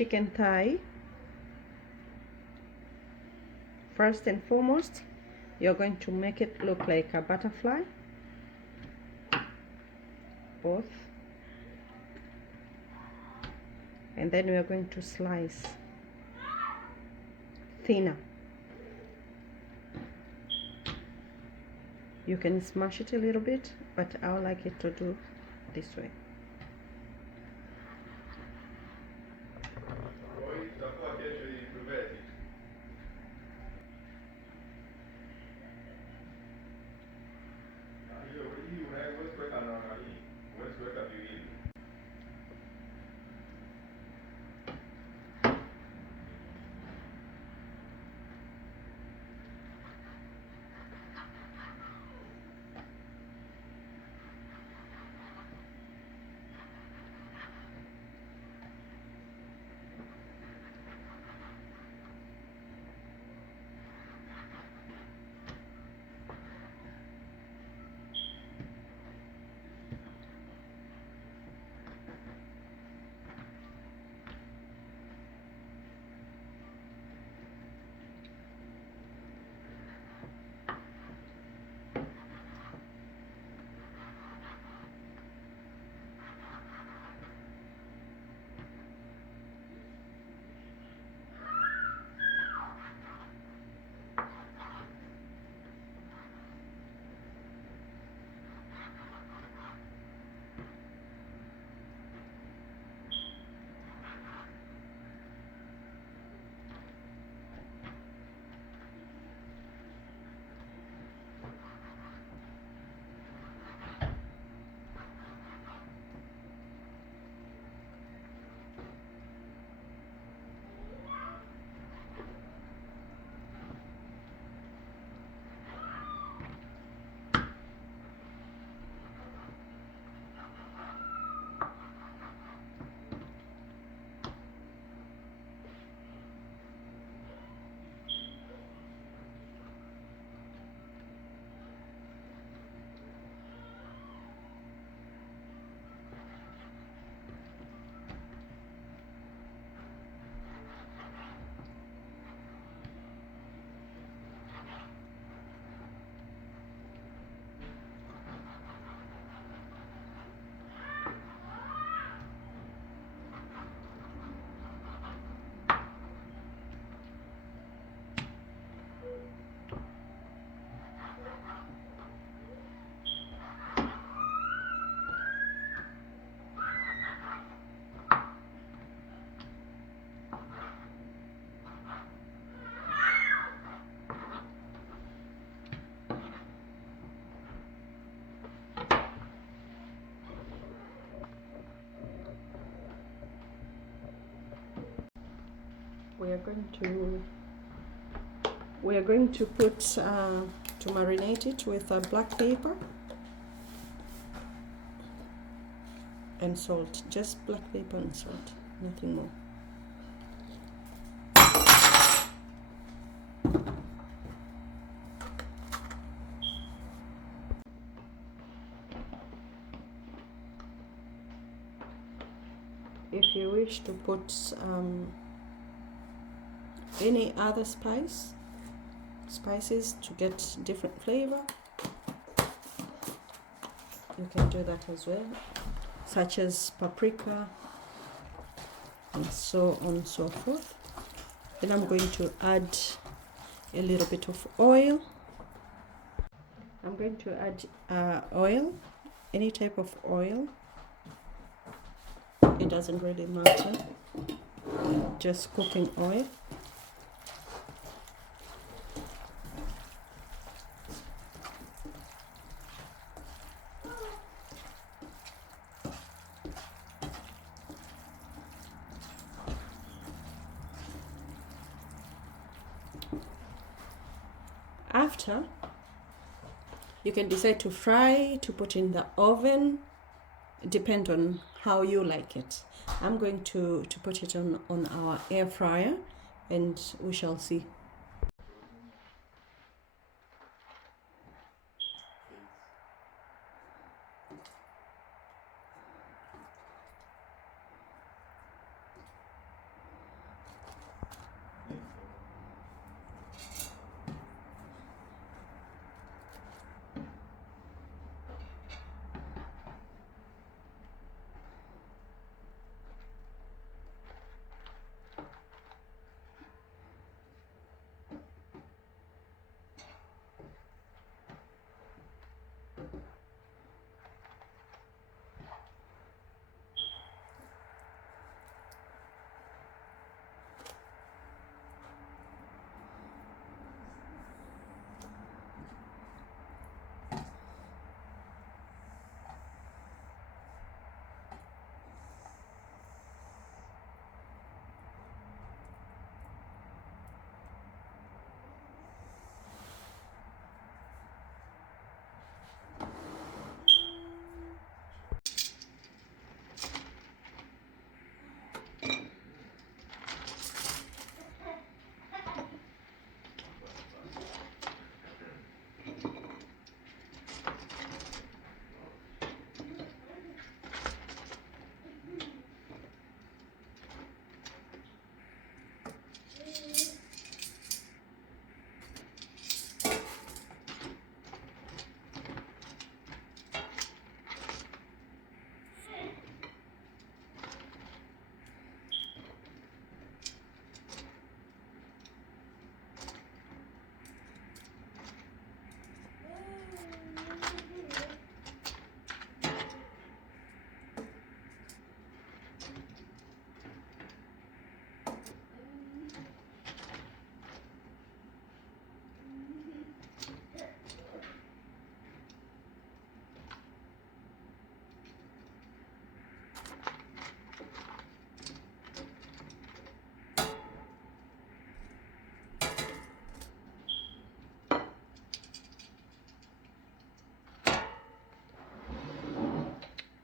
chicken thigh. First and foremost, you're going to make it look like a butterfly, both, and then we are going to slice thinner. You can smash it a little bit, but I would like it to do this way. We are going to put to marinate it with black pepper and salt, just black pepper and salt, nothing more. If you wish to put any other spices to get different flavor, you can do that as well, such as paprika and so on and so forth. Then I'm going to add a little bit of oil. I'm going to add oil, any type of oil, it doesn't really matter, just cooking oil. After, you can decide to fry, to put in the oven, depend on how you like it. I'm going to put it on our air fryer and we shall see.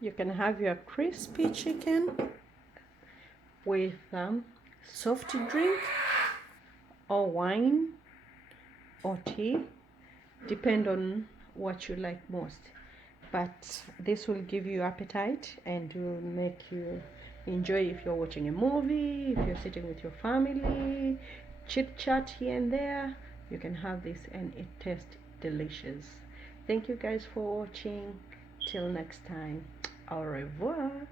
You can have your crispy chicken with soft drink or wine or tea, depend on what you like most. But this will give you appetite and will make you enjoy if you're watching a movie, if you're sitting with your family, chit chat here and there. You can have this and it tastes delicious. Thank you guys for watching. Till next time, au revoir.